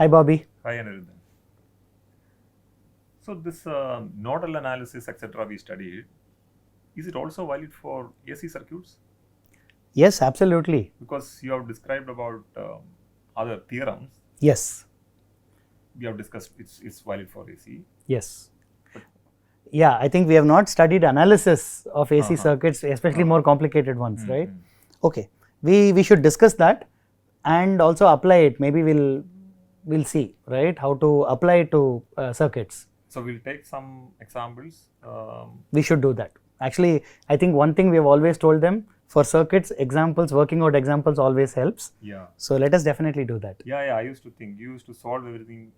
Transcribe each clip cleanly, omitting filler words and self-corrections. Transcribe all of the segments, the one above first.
Hi, Bobby. Hi, Aniruddhan. So this nodal analysis, etc., we studied. Is it also valid for AC circuits? Yes, absolutely. Because you have described about other theorems. Yes. We have discussed it's valid for AC. Yes. Yeah, I think we have not studied analysis of AC Uh-huh. circuits, especially more complicated ones, right? Mm-hmm. Okay. We should discuss that and also apply it. Maybe we'll see, right, how to apply it to circuits. So we'll take some examples. We should do that. Actually, I think one thing we have always told them, for circuits, examples, working out examples always helps. Yeah. So let us definitely do that. Yeah. I used to think you used to solve everything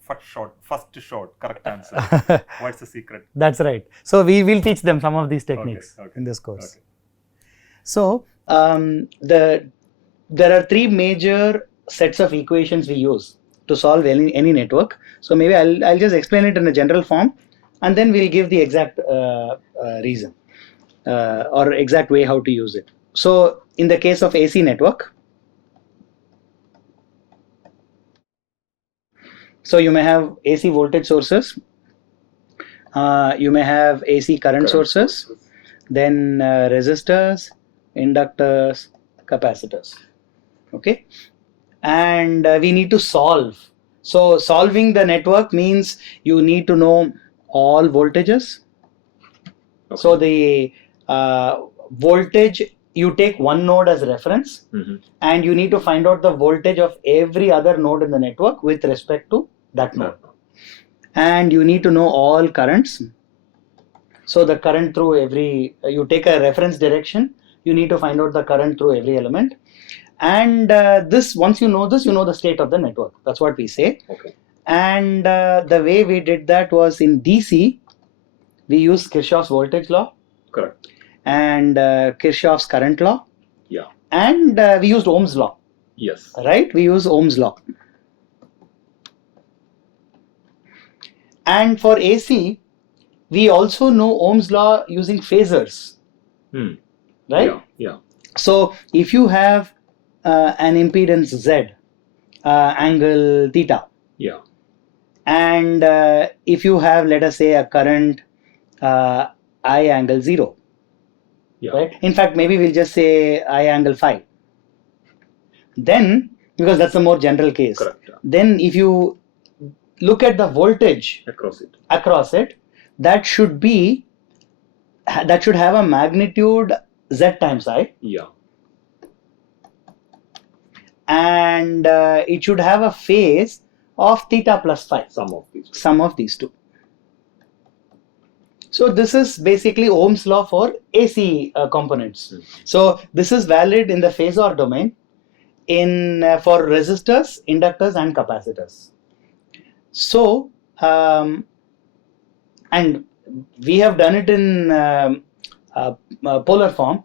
first shot, correct answer. What's the secret? That's right. So we will teach them some of these techniques in this course. Okay. So there are three major sets of equations we use to solve any network. So maybe I'll just explain it in a general form, and then we'll give the exact reason or exact way how to use it. So in the case of AC network, so you may have AC voltage sources, you may have AC current sources, then resistors, inductors, capacitors. Okay, and we need to solve. So solving the network means you need to know all voltages. Okay. So the voltage, you take one node as reference, and you need to find out the voltage of every other node in the network with respect to that node. And you need to know all currents. So the current through every, you take a reference direction, you need to find out the current through every element. And this, once you know this, you know the state of the network. That's what we say. Okay. And the way we did that was in DC, we used Kirchhoff's voltage law. Correct. And Kirchhoff's current law. Yeah. And we used Ohm's law. Yes. Right? We use Ohm's law. And for AC, we also know Ohm's law using phasors. Right? Yeah. So if you have an impedance Z, angle theta. Yeah. And if you have, let us say, a current I angle 0. Yeah. Right? In fact, maybe we'll just say I angle phi. Then, because that's a more general case. Correct. Then if you look at the voltage across it, that should have a magnitude Z times I. Yeah. And it should have a phase of theta plus phi. Sum of these two. So this is basically Ohm's law for AC components. So this is valid in the phasor domain for resistors, inductors, and capacitors. So and we have done it in polar form.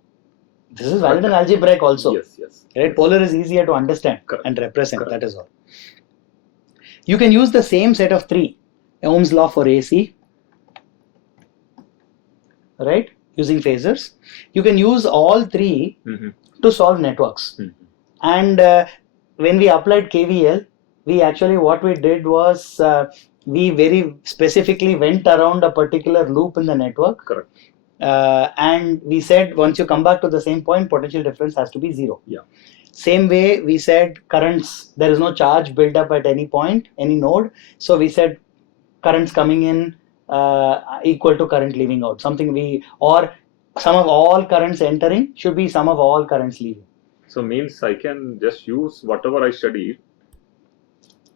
This is valid in algebraic also. Yes. Right? Polar is easier to understand and represent. Correct. That is all. You can use the same set of three. Ohm's law for AC. Right? Using phasors. You can use all three to solve networks. And when we applied KVL, what we did was we very specifically went around a particular loop in the network. Correct. And we said once you come back to the same point, potential difference has to be 0. Yeah. Same way we said currents, there is no charge built up at any point, any node. So we said currents coming in equal to current leaving out. Or sum of all currents entering should be sum of all currents leaving. So means I can just use whatever I studied.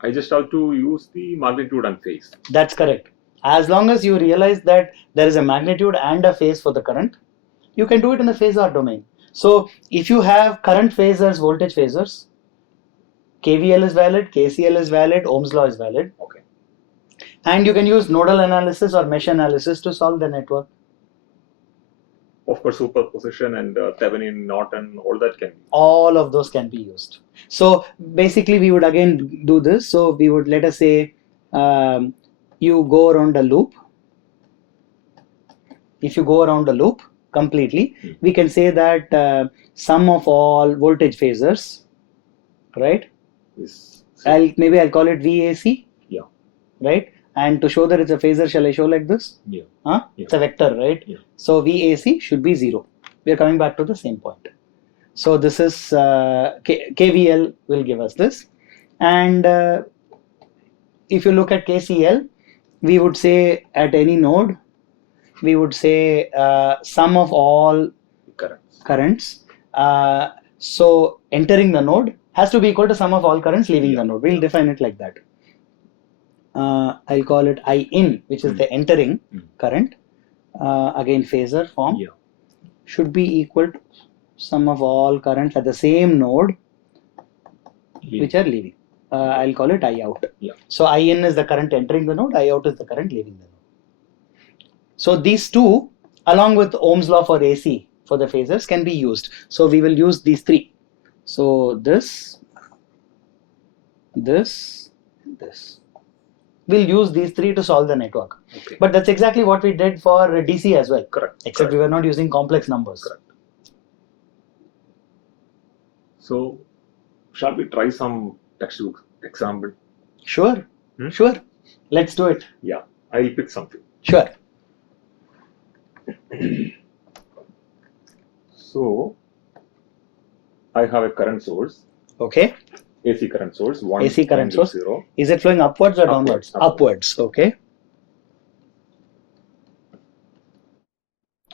I just have to use the magnitude and phase. That's correct. As long as you realize that there is a magnitude and a phase for the current, you can do it in the phasor domain. So if you have current phasors, voltage phasors, KVL is valid, KCL is valid, Ohm's law is valid. Okay. And you can use nodal analysis or mesh analysis to solve the network. Of course, superposition and Thevenin, Norton, all that can be. All of those can be used. So basically we would again do this. So we would, let us say, you go around a loop. If you go around a loop completely, we can say that sum of all voltage phasors, right, is So, Maybe I'll call it VAC, yeah. right? And to show that it's a phasor, shall I show like this? Yeah. Huh? Yeah. It's a vector, right? Yeah. So VAC should be 0. We are coming back to the same point. So this is KVL will give us this. And if you look at KCL, we would say at any node, we would say sum of all currents. So entering the node has to be equal to sum of all currents leaving the node. We'll define it like that. I'll call it I in, which is the entering current. Again, phasor form should be equal to sum of all currents at the same node which are leaving. I'll call it I out. So I in is the current entering the node, I out is the current leaving the node. So these two, along with Ohm's law for AC for the phasors, can be used. So we will use these three. So this. We'll use these three to solve the network. Okay. But that's exactly what we did for DC as well. Correct. Except we were not using complex numbers. Correct. So, shall we try some textbook example? Sure. Sure. Let's do it. Yeah, I'll pick something. Sure. So, I have a current source. Okay. AC current source. AC current source. 0. Is it flowing upwards or downwards? Upwards. Okay.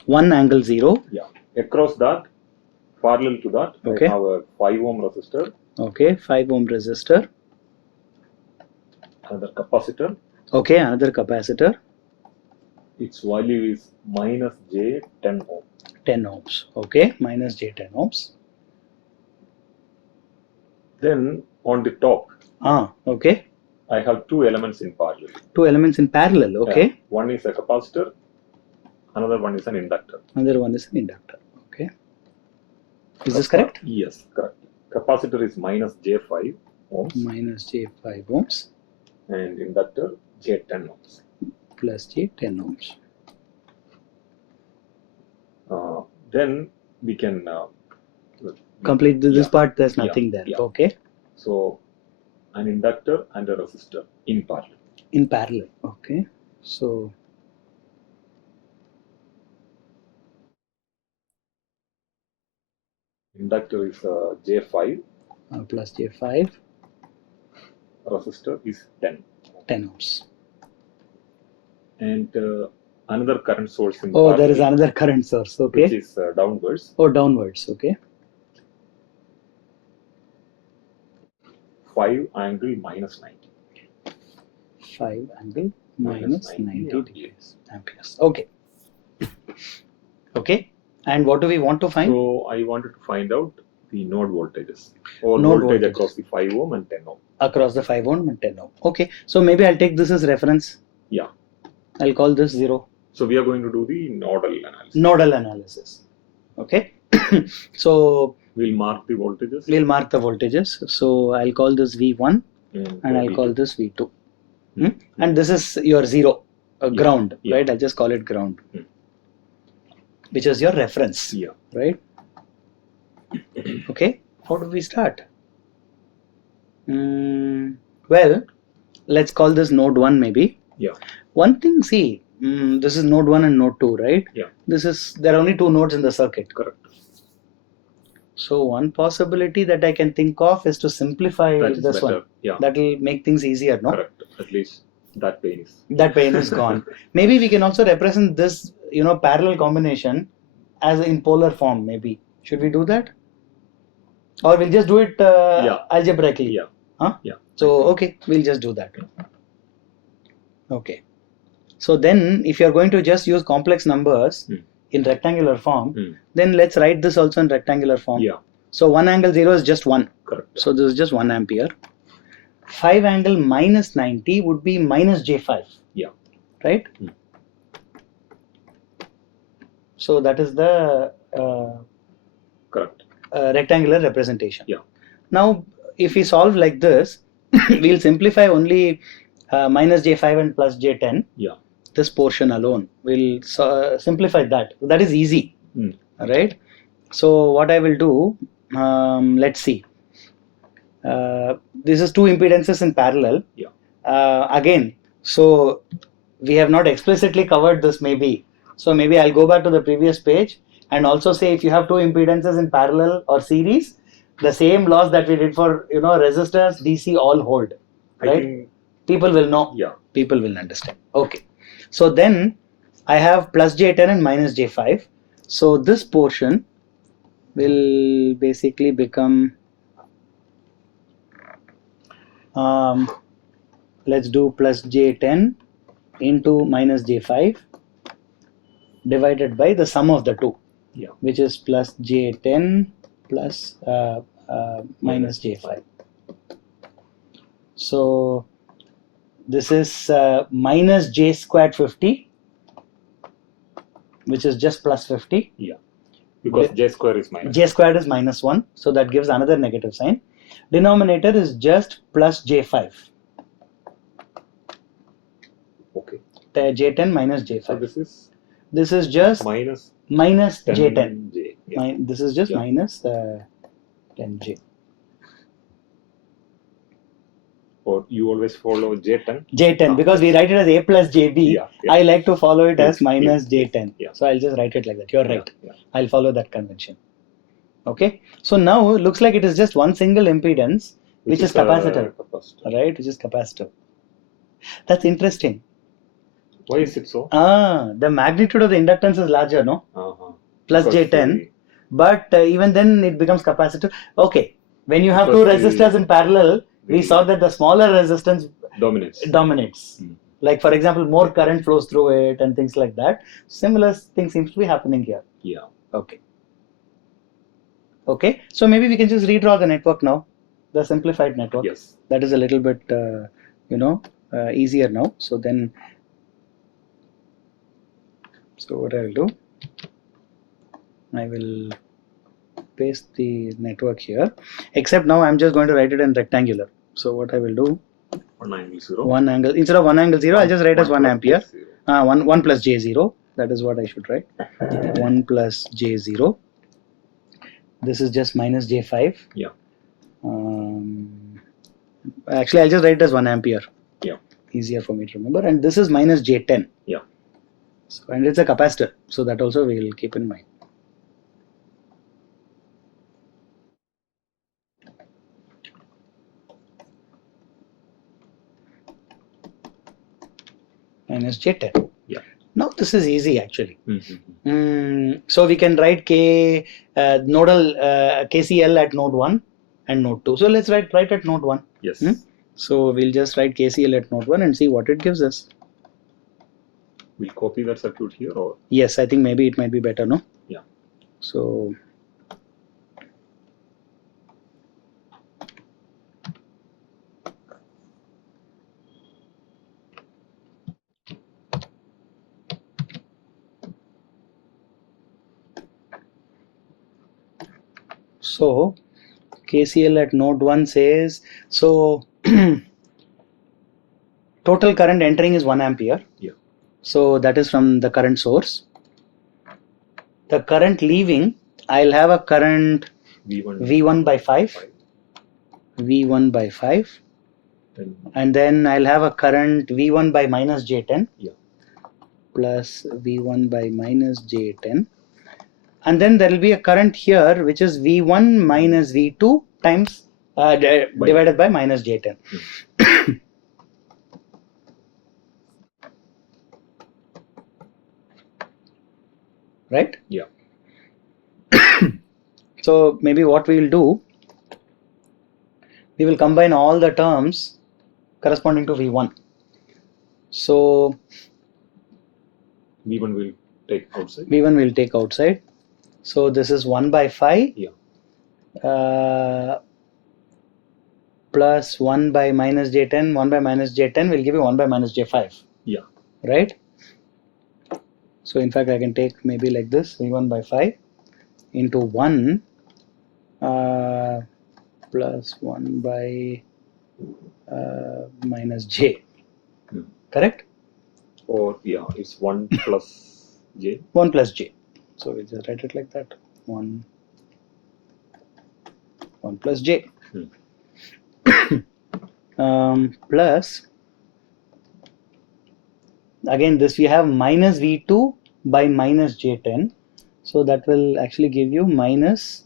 1 angle 0. Yeah. Across that, parallel to that, okay. I have a 5 ohm resistor. Okay. 5 ohm resistor. Another capacitor. Okay. Another capacitor. Its value is minus J 10 ohm. 10 ohms. Okay. Minus J 10 ohms. Then on the top, okay. I have two elements in parallel. Two elements in parallel, okay. Yeah. One is a capacitor, another one is an inductor. Another one is an inductor, okay. Is this correct? Yes, correct. Capacitor is minus J5 ohms. Minus J5 ohms. And inductor J10 ohms. Plus J10 ohms. Then we can complete this part. There's nothing there. Okay. So an inductor and a resistor in parallel. In parallel. Okay. So inductor is J5 plus J5. Resistor is 10. 10 ohms. And another current source in parallel. There is another current source. Okay. Which is downwards. Downwards. Okay. 5 angle minus 90. 5 angle minus 90 degrees amperes. Okay. Okay. And what do we want to find? So I wanted to find out the node voltages or node voltage across the 5 ohm and 10 ohm. Across the 5 ohm and 10 ohm. Okay. So maybe I'll take this as reference. Yeah. I'll call this 0. So we are going to do the nodal analysis. Nodal analysis. Okay. So we'll mark the voltages. We'll mark the voltages. So I'll call this V1 and I'll call this V2. And this is your 0, ground, right? I'll just call it ground, which is your reference, right? Okay. How do we start? Well, let's call this node 1 maybe. Yeah. One thing, see, this is node 1 and node 2, right? Yeah. There are only 2 nodes in the circuit. Correct. So one possibility that I can think of is to simplify this one. Yeah. That will make things easier, no? Correct. At least that pain is gone. Maybe we can also represent this, parallel combination as in polar form. Maybe should we do that, or we'll just do it algebraically? Yeah. Huh? Yeah. So okay, we'll just do that. Okay. So then, if you're going to just use complex numbers in rectangular form, then let's write this also in rectangular form. Yeah. So 1 angle 0 is just 1. Correct. So this is just 1 ampere. 5 angle minus 90 would be minus J5. Yeah. Right? So that is the correct rectangular representation. Yeah. Now, if we solve like this, we'll simplify only minus J5 and plus J10. Yeah. This portion alone. We'll simplify that. That is easy. Right? So what I will do, let's see. this is two impedances in parallel. Yeah. Again, so we have not explicitly covered this maybe. So maybe I'll go back to the previous page and also say if you have two impedances in parallel or series, the same laws that we did for resistors, DC all hold. I Right? think, People will know. yeah. People will understand. Okay. So then I have plus J10 and minus J5. So this portion will basically become, let's do plus J10 into minus J5 divided by the sum of the two, Yeah. which is plus J10 plus minus J5. So this is minus J squared 50, which is just plus 50. Yeah. Because J square is minus. J squared is minus 1, so that gives another negative sign. Denominator is just plus J5. Okay. J10 minus J5. So this is just minus J10. J. Yeah. This is just Yeah. minus 10J. Or you always follow J10? J10, because we write it as A plus JB. Yeah, yeah. I like to follow it as Yes, minus yes, J10. yeah. So I'll just write it like that. You're right. Yeah. I'll follow that convention. Okay. So now it looks like it is just one single impedance, which is capacitor. Right? Which is capacitor. That's interesting. Why is it so? The magnitude of the inductance is larger, no? Plus Because J10. But even then it becomes capacitor. Okay. When you have two Because resistors in parallel, we saw that the smaller resistance dominates. Like for example, more current flows through it and things like that. Similar thing seems to be happening here. Yeah. Okay. Okay. So maybe we can just redraw the network now, the simplified network. Yes. That is a little bit, easier now. So then, so what I will do, I will paste the network here. Except now I'm just going to write it in rectangular. So what I will do, 1 angle 0. One angle, instead of 1 angle 0, I'll just write as 1 plus ampere. J0. 1 plus J0. That is what I should write. 1 plus J0. This is just minus J5. Yeah. Actually, I'll just write it as 1 ampere. Yeah. Easier for me to remember. And this is minus J10. Yeah. So, and it's a capacitor. So that also we will keep in mind. Minus J10. Yeah. Now this is easy actually. Mm-hmm. So we can write nodal KCL at node 1 and node 2. So let's write at node 1. Yes. So we'll just write KCL at node 1 and see what it gives us. We'll copy that circuit here, or? Yes, I think maybe it might be better, no? Yeah. So KCL at node 1 says, so total current entering is 1 ampere. Yeah. So that is from the current source. The current leaving, I'll have a current V1 by 5. V1 by 5. And then I'll have a current V1 by minus J10. Yeah. Plus V1 by minus J10. And then there will be a current here which is V1 minus V2 times divided by minus J10. Right? Yeah. So maybe what we will do, we will combine all the terms corresponding to V1. So V1 will take outside. V1 will take outside. So this is 1 by 5. Yeah. Plus 1 by minus J10. 1 by minus J10 will give you 1 by minus J5. Yeah. Right? So in fact I can take maybe like this, V1 by 5 into 1 plus 1 by minus J. Correct? Or yeah, it's 1 plus J. 1 plus J. So we just write it like that. 1 plus J. plus, again this we have minus V2 by minus J10, so that will actually give you minus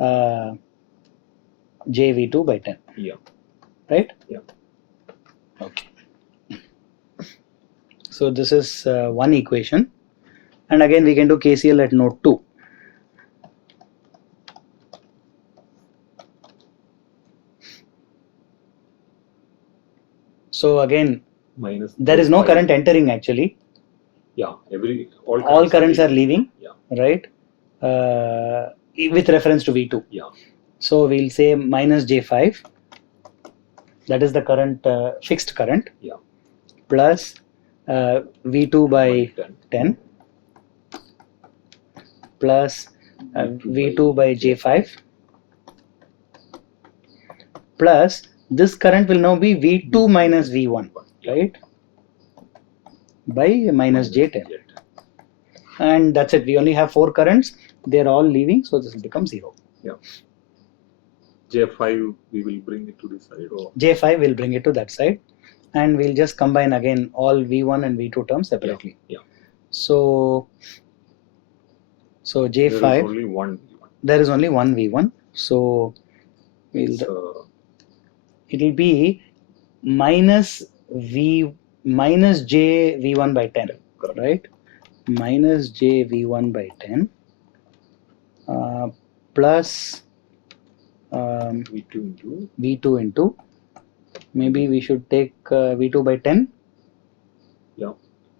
JV2 by 10. Yeah. Right? Yeah. Okay. So this is one equation, and again we can do KCL at node 2. So again, minus there is no J5. current entering actually. Yeah, All currents are leaving. Yeah. Right? With reference to V2. Yeah. So we'll say minus J5. That is the current, fixed current. Yeah. Plus V2 by 10 plus V2 by J5 plus this current will now be V2 minus V1, right? By minus J10. And that's it. We only have 4 currents. They're all leaving, so this will become 0. Yeah. J5 we will bring it to this side, or J5 will bring it to that side, and we'll just combine again all V1 and V2 terms separately. Yeah. So J5. There is only one V1. There is only one V1. So we'll. It will be minus J V1 by 10, correct. right? Minus J V1 by 10 plus V2 into, maybe we should take V2 by 10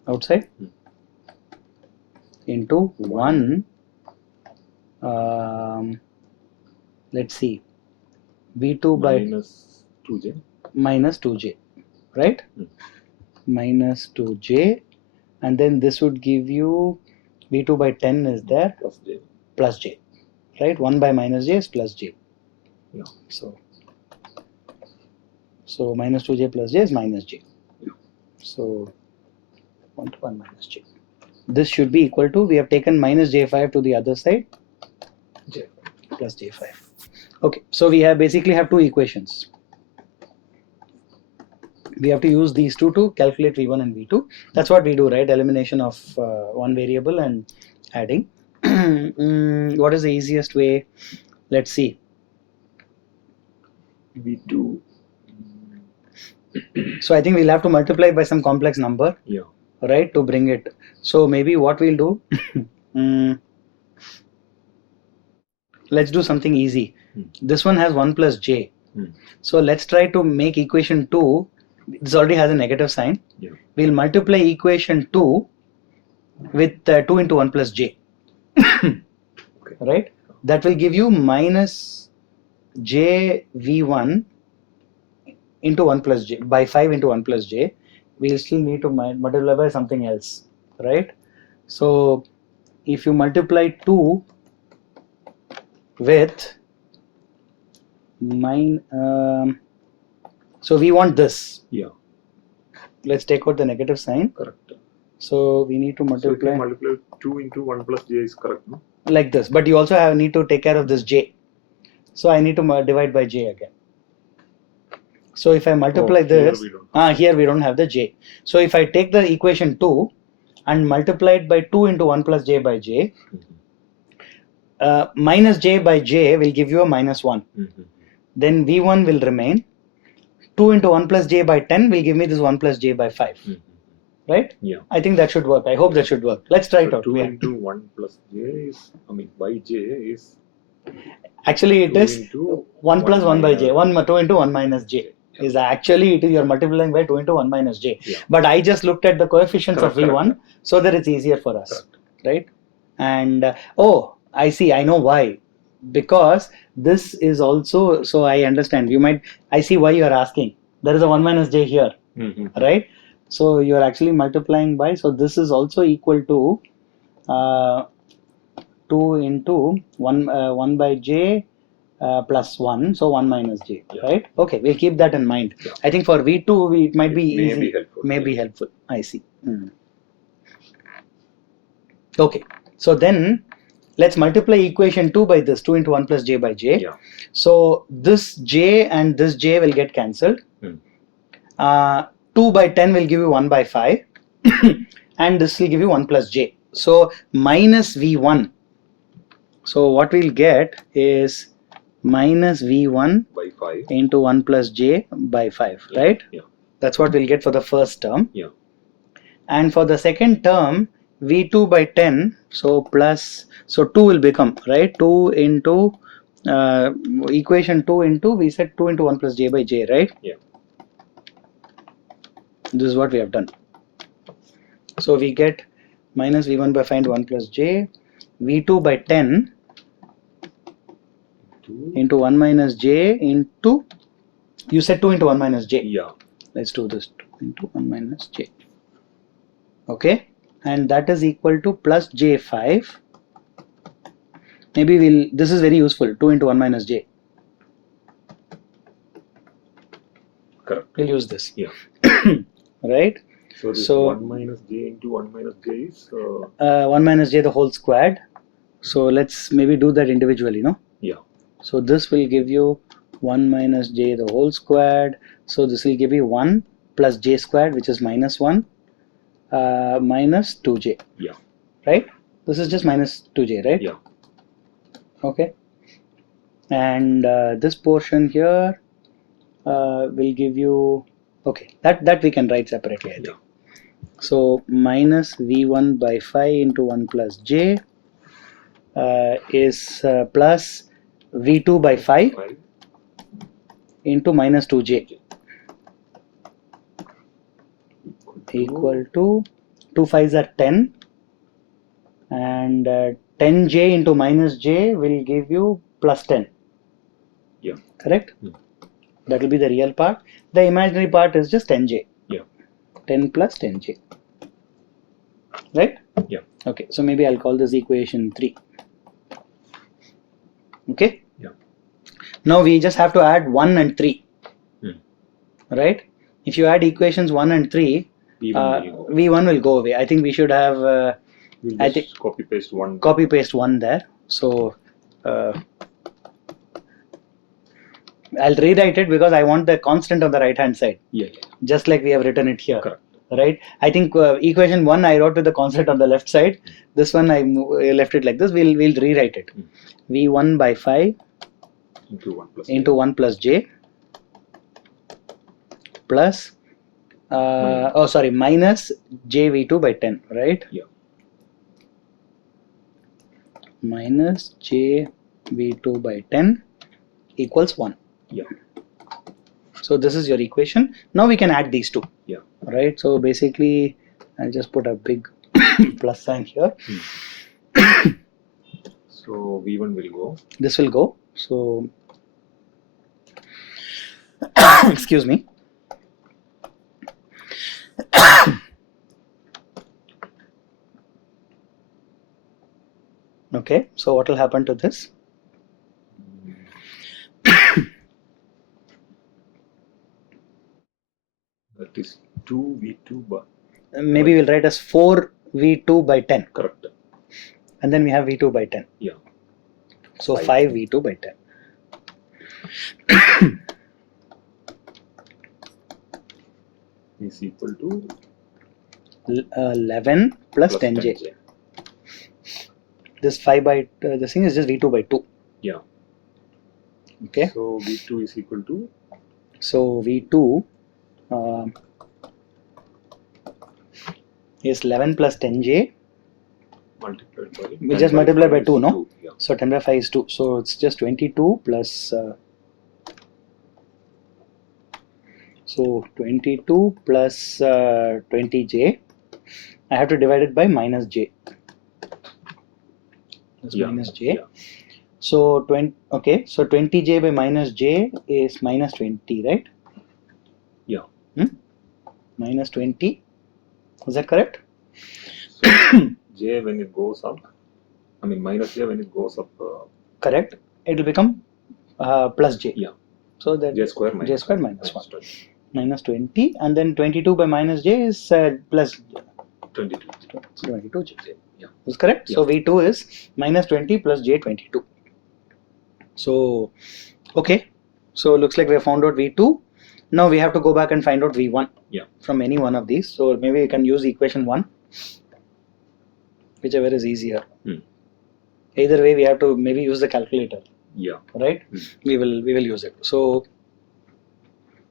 outside into 1, let's see, V2 by minus 2J, right? Minus 2J, and then this would give you V2 by 10 is there, plus J, right? 1 by minus J is plus J. Yeah. So minus 2J plus J is minus J. Yeah. So 1 to 1 minus J. This should be equal to, we have taken minus J5 to the other side, J plus J5. Okay, so we basically have two equations. We have to use these two to calculate V1 and V2. That's what we do, right? Elimination of one variable and adding. What is the easiest way? Let's see. V2. So I think we'll have to multiply by some complex number, right, to bring it. So maybe what we'll do, let's do something easy. This one has 1 plus J. So let's try to make equation 2. This already has a negative sign. We'll multiply equation 2 with 2 into 1 plus J. Right? That will give you minus J V1 into 1 plus J by 5 into 1 plus J. We'll still need to multiply by something else, right? So if you multiply 2 with so we want this. Yeah. Let's take out the negative sign. Correct. So we need to multiply. So multiply 2 into 1 plus J is correct, no? Like this. But you also need to take care of this J. So I need to divide by J again. So if I multiply this, here we don't have the J. So if I take the equation 2 and multiply it by 2 into 1 plus J by J, minus J by J will give you a minus 1. Then V1 will remain. 2 into 1 plus J by 10 will give me this 1 plus J by 5. Right? Yeah. I think that should work. I hope that should work. Let's try it out. 2 into 1 plus J is, by J is... Actually it is 1 plus 1 by J. 2 into 1 minus J. Is actually, you're multiplying by 2 into 1 minus J. But I just looked at the coefficients of V1 so that it's easier for us. Right? And I see, I know why. Because this is also, so I understand. I see why you are asking. There is a 1 minus J here. Right? So you are actually multiplying by, so this is also equal to 2 into 1 by J plus 1, so 1 minus J, right? Okay, we'll keep that in mind. I think for V2, it might be easy. May be helpful. I see. Okay, so then let's multiply equation 2 by this, 2 into 1 plus j by j. Yeah. So this j and this j will get cancelled. 2 by 10 will give you 1 by 5 and this will give you 1 plus j. So minus v1. So what we'll get is minus v1 by 5 into 1 plus j by 5, right? Yeah. That's what we'll get for the first term. Yeah. And for the second term, v2 by 10, so 2 will become, right? 2 into equation 2 into, we said 2 into 1 plus j by j, right? Yeah. This is what we have done. So we get minus v1 by 5 into 1 plus j, v2 by 10 into 1 minus j into, you said 2 into 1 minus j. Yeah. Let's do this, 2 into 1 minus j. Okay, and that is equal to plus j5. Maybe this is very useful, 2 into 1 minus j. Correct. We'll use this. Yeah. Right? So this So 1 minus j into 1 minus j is 1 minus j the whole squared. So let's maybe do that individually, no? yeah. So this will give you 1 minus j the whole squared. So this will give you 1 plus j squared, which is minus 1 minus 2j. Yeah. Right? This is just minus 2j, right? Yeah. Okay. And this portion here will give you, okay, that we can write separately, I think. Yeah. So minus v1 by 5 into 1 plus j is plus v2 by 5 5 into minus 2j equal to 2 5s are 10 and 10j into minus j will give you plus 10. Yeah. Correct? That will be the real part. The imaginary part is just 10j. Yeah. 10 plus 10j. Right? Yeah. Okay, so maybe I'll call this equation 3. Okay? Yeah. Now we just have to add 1 and 3. Right? If you add equations 1 and 3, v1 will go away. I think we should have we'll I just think copy paste 1 copy paste 1 there. So I'll rewrite it because I want the constant on the right hand side. Yeah. Just like we have written it here. Correct. Right? I think equation 1 I wrote with the constant on the left side. This one I left it like this. We'll rewrite it. v1 by 5 into 1 plus j plus minus jv2 by 10, right? Yeah. Minus jv2 by 10 equals 1. Yeah. So this is your equation. Now we can add these two. Yeah. Right? So basically I'll just put a big plus sign here. So v1 will go. This will go. So excuse me. Okay, so what will happen to this? That is 2v2 by. Maybe we'll write as 4v2 by 10. Correct. And then we have v2 by 10. Yeah. So 5v2 by 10. Is equal to 11 plus 10j. This 5 by, the thing is just v2 by 2. Yeah. Okay. So v2 is equal to? So v2 is 11 plus 10j. Multiplied by. We just multiply by 2, no? 2, yeah. So 10 by 5 is 2. So it's just 22 plus. So 22 plus 20j. I have to divide it by minus j. That's minus j. Yeah. So 20. Okay. So 20j by minus j is minus 20, right? Yeah. Minus 20. Is that correct? So j when it goes up, I mean minus j when it goes up. Correct. It will become plus j. Yeah. So that j square minus 1. 20. Minus 20, and then 22 by minus j is plus 22. 22j. Yeah. Is correct? Yeah. So V2 is minus 20 plus J22. So, okay. So looks like we have found out V2. Now we have to go back and find out V1 from any one of these. So maybe we can use equation 1, whichever is easier. Either way, we have to maybe use the calculator. Yeah. Right? We will use it. So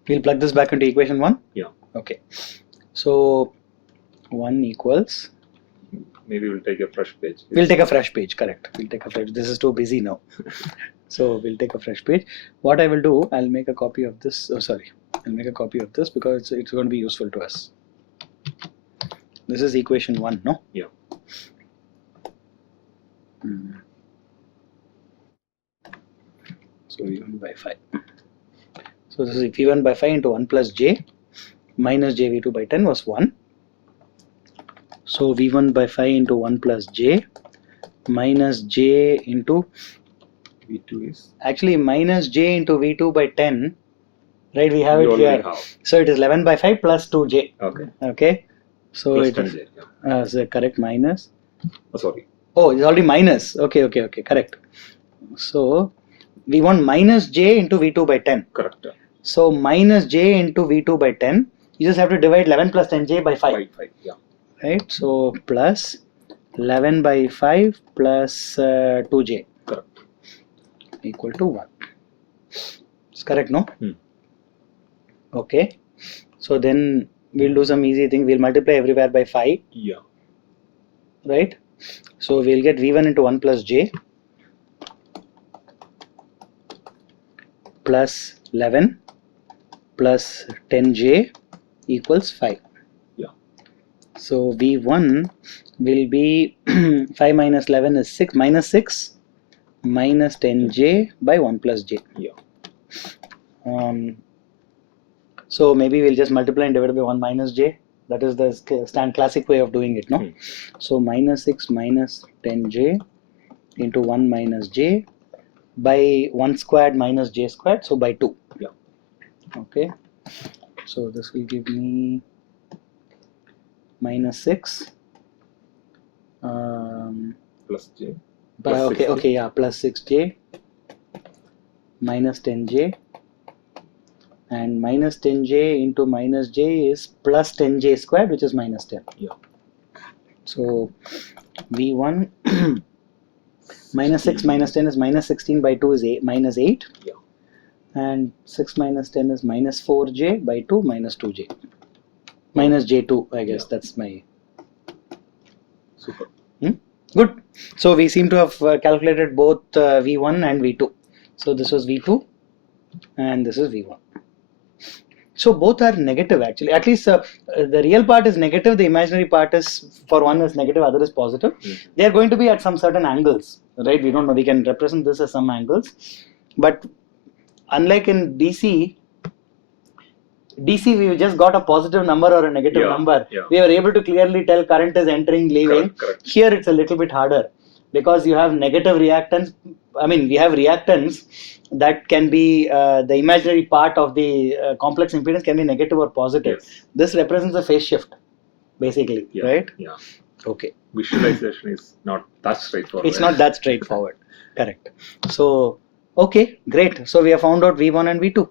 we'll plug this back into equation 1. Yeah. Okay. So 1 equals. Maybe we'll take a fresh page. We'll take a fresh page. Correct. We'll take a fresh. This is too busy now. So we'll take a fresh page. What I will do, I'll make a copy of this. Oh, sorry. I'll make a copy of this because it's going to be useful to us. This is equation 1, no? Yeah. So V1 by 5. So this is V1 by 5 into 1 plus J minus JV2 by 10 was 1. So V1 by 5 into 1 plus J minus J into V2 is actually minus J into V2 by 10. Right, we have it here. So it is 11 by 5 plus 2J. Okay. Okay. So plus it 10J. is the correct minus. Oh, sorry. Oh, it's already minus. Okay. Correct. So we want minus J into V2 by 10. Correct. So minus J into V2 by 10. You just have to divide 11 plus 10J by 5. By 5. Yeah. Right. So plus 11 by 5 plus 2J. Correct. Equal to 1. It's correct, no? Okay. So then we'll do some easy thing. We'll multiply everywhere by 5. Yeah. Right. So we'll get V1 into 1 plus J plus 11 plus 10J equals 5. Yeah. So V1 will be 5 minus 11 is 6 minus 6 minus 10J by 1 plus J. Yeah. So maybe we'll just multiply and divide by 1 minus J. That is the classic way of doing it, no? So minus 6 minus 10J into 1 minus J by 1 squared minus J squared, so by 2. Yeah. Okay. So this will give me minus 6 Plus J. plus 6J minus 10J, and minus 10J into minus J is plus 10J squared, which is minus 10. Yeah. So V1 minus 6 minus 10 is minus 16 by 2 is minus 8. Yeah. And 6 minus 10 is minus 4J by 2 minus 2J. Minus J2, I guess. That's my... Super. Good. So we seem to have calculated both V1 and V2. So this was V2 and this is V1. So both are negative actually. At least the real part is negative. The imaginary part is, for one is negative, other is positive. They are going to be at some certain angles, right? We don't know. We can represent this as some angles. But unlike in DC, we just got a positive number or a negative number. Yeah. We were able to clearly tell current is entering, leaving. Correct. Here it's a little bit harder because you have negative reactance. I mean, we have reactance that can be the imaginary part of the complex impedance can be negative or positive. Yes. This represents a phase shift, basically, right? Yeah. Okay. Visualization is not that straightforward. It's not that straightforward. Correct. So, okay, great. So we have found out V1 and V2.